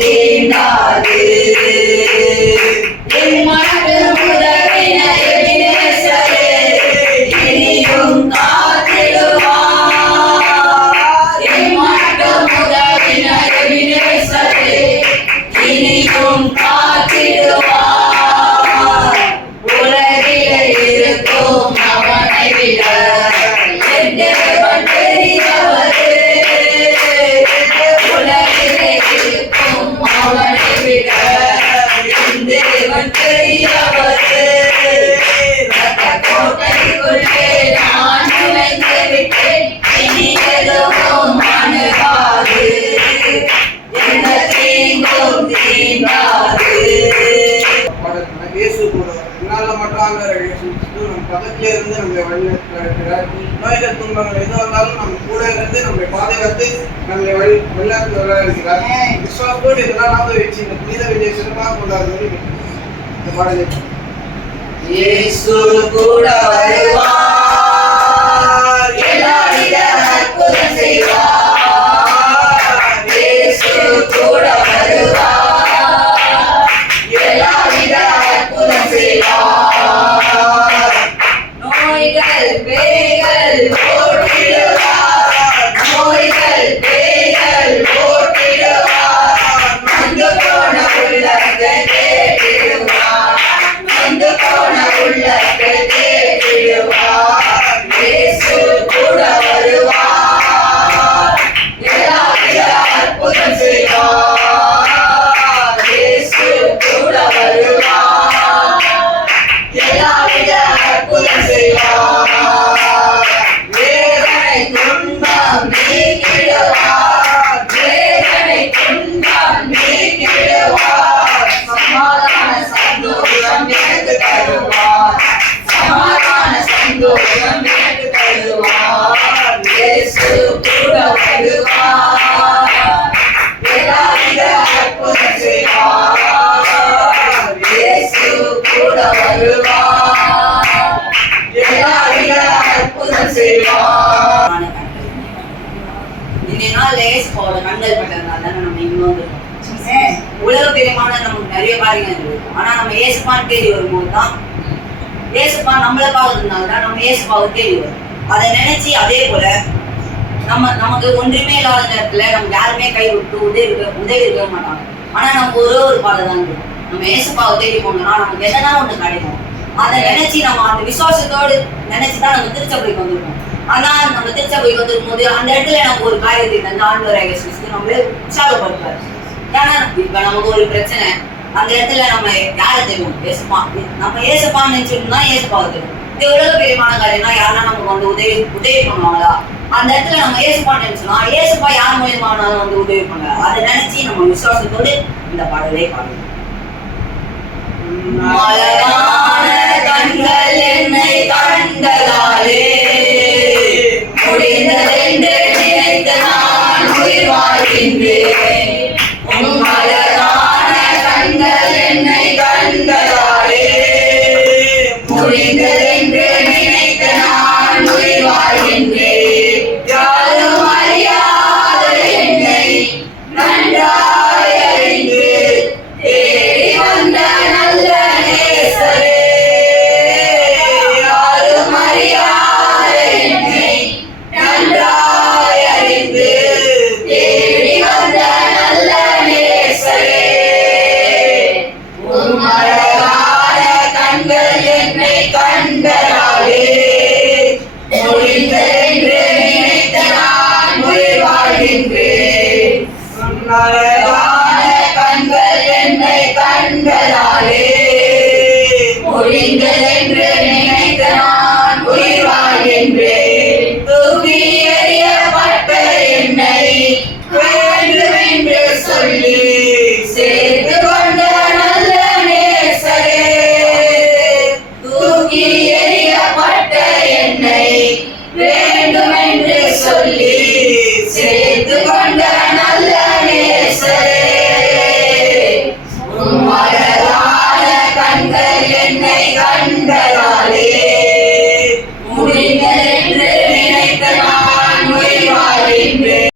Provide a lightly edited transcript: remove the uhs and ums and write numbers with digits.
தீண்டாது. எம்மட்டும் உதவின எபினேசரே இனியும் காத்திடுவார். எம்மட்டும் உதவின எபினேசரே இனியும் காத்திடுவார். உலகிலே இருக்கும் அவனை விட என் தேவன் பெரியவரே. உலகிலே இருக்கும் அவனை விட என் தேவன் பெரியவரே. கோட்டைக்குள்ளே நான் நுழைந்து விட்டேன், இனி எதுவும் அணுகாது, எந்த தீங்கும் தீண்டாது. இயேசு கூட என்னால மட்டும் நம்ம பக்கத்திலே இருந்து நம்மளை வழிநடத்துகிறார். நோய்கள் துன்பங்கள் எது வந்தாலும் நம்ம கூட இருந்து நம்மளை பாதுகாத்து நம்மளை வழிநடத்தி இருக்கிறார். விசுவாசத்தோடு இதெல்லாம் நாம வச்சு இந்த புனித விஜய சிறப்பாக கொண்டாடுவது இந்த பாடலை. இயேசு கூட வருவார், எல்லாவித அற்புதம் செய்வார். இயேசு கூட வருவார், எல்லாவித அற்புதம் செய்வார். நோய்கள் பேய்கள் ஓட்டிடுவார், நோய்கள் பேய்கள் ஓட்டிடுவார். நொந்து போன உள்ளத்தை தேடிடுவார், நொந்து போன உள்ளத்தை தேடிடுவார். இயேசு கூட வருவார், எல்லாவித அற்புதம் செய்வார். இயேசு கூட வருவார், எல்லாவித அற்புதம் செய்வார். வேதனை துன்பம் நீக்கிடுவார், வேதனை துன்பம் நீக்கிடுவார். சமாதான சந்தோஷம் எனக்கு தருவார், சமாதான சந்தோஷம் எனக்கு தருவார். இயேசு கூட வருவார், எல்லாவித அற்புதம் செய்வார். இயேசு கூட வருவார், எல்லாவித அற்புதம் செய்வார். இந்த நாள் இயேசுவோட கண்கள் பட்டதுனால நம்ம இங்க வந்திருக்கோம். உலக பிரியமான நமக்கு நிறைய காரியங்கள் இருக்கு. ஆனா நம்ம இயேசுப்பான் தேடி வரும்போது தான், இயேசுப்பான் நம்மளை பார்க்கறதுனால தான் நம்ம இயேசுப்பாவை தேடி வரும். அதை நினைச்சு அதே போல நமக்கு ஒன்றுமே இல்லாத நேரத்துல நமக்கு யாருமே கை விட்டு உதவி இருக்க மாட்டாங்க. ஆனா நமக்கு ஒரு பாதை தான் இருக்கும். நம்ம இயேசுப்பாவை தேடி போனோம்னா நமக்கு என்னன்னா ஒண்ணு கிடைக்கும். அதை நினைச்சு நம்ம அந்த விசுவாசத்தோடு நினைச்சுதான் நம்ம திருச்சபைக்கு வந்திருக்கோம். ஆனா நம்ம திருச்சபைக்கு வந்திருக்கும் போது அந்த இடத்துல நமக்கு ஒரு காரியத்தை தந்து ஆண்டவராகிய இயேசு நம்மளே உற்சாகப்படுத்துவார். ஏன்னா இப்ப நமக்கு ஒரு பிரச்சனை, அந்த இடத்துல நம்ம யாரை தெரியும்? இயேசுப்பா. நம்ம இயேசுப்பான்னு நினைச்சிருந்தா இயேசுப்பாவை தெரியும். இந்த உலக பெரியமான காரியம்னா யாருன்னா நமக்கு வந்து உதவி பண்ணுவாங்களா? அந்த இடத்துல நம்ம இயேசுப்பான்னு நினைச்சோம்னா இயேசுப்பா யார் மூலியமானாலும் வந்து உதவி பண்ணுவாங்க. அதை நினைச்சு நம்ம விசுவாசத்தோடு இந்த பாடலை பாடுவோம். மலரான கண்கள் என்னை கண்டதாலே முடிந்ததென்று நினைத்து நான் உயிர் வாழ்கின்றேன். மலரான கண்கள் என்னை கண்டதாலே முடிந்ததென்று நினைத்து நான் உயிர் வாழ்கின்றேன். யாரும் அறியாத என்னை நன்றாய் அறிந்து தேடி வந்த நல்ல நேசரே. யாரும் அறியாத என்னை நன்றாய் அறிந்து தேடி வந்த நல்ல நேசரே. உம் அழகான கண்கள் என்னை கண்டதாலே முடிந்ததென்று நினைத்த நான் உயிர் வாழ்கின்றேன். அழகான கண்கள் என்னை கண்டதாலே முடிந்ததென்று நினைத்த நான் உயிர் வாழ்கின்றேன். தூக்கி எறியப்பட்ட என்னை வேண்டுமென்று சொல்லி சேர்த்து கொண்ட நல்ல நேசரே. தூக்கி எறியப்பட்ட என்னை வேண்டுமென்று சொல்லி சேர்த்து கொண்ட நல்ல நேசரே. உம் அழகான கண்கள் என்னை கண்டதாலே